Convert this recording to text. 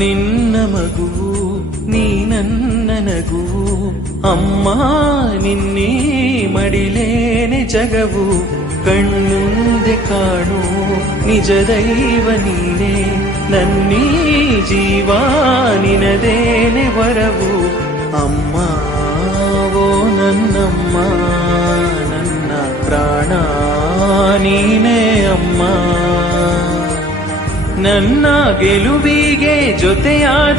ನಿನ್ನ ಮಗುವು ನೀ ನನ್ನ ನಗುವು ಅಮ್ಮ ನಿನ್ನೀ ಮಡಿಲೇನೆ ಜಗವು ಕಣ್ಣುಂದೆ ಕಾಣು ನಿಜ ದೈವ ನೀನೇ ನನ್ನೀ ಜೀವ ನಿನದೇನೆ ವರವು ಅಮ್ಮ ಓ ನನ್ನಮ್ಮ ನನ್ನ ಪ್ರಾಣ ನೀನೇ ಅಮ್ಮ ನನ್ನ ಗೆಲುವಿಗೆ ಜೊತೆಯಾದೆ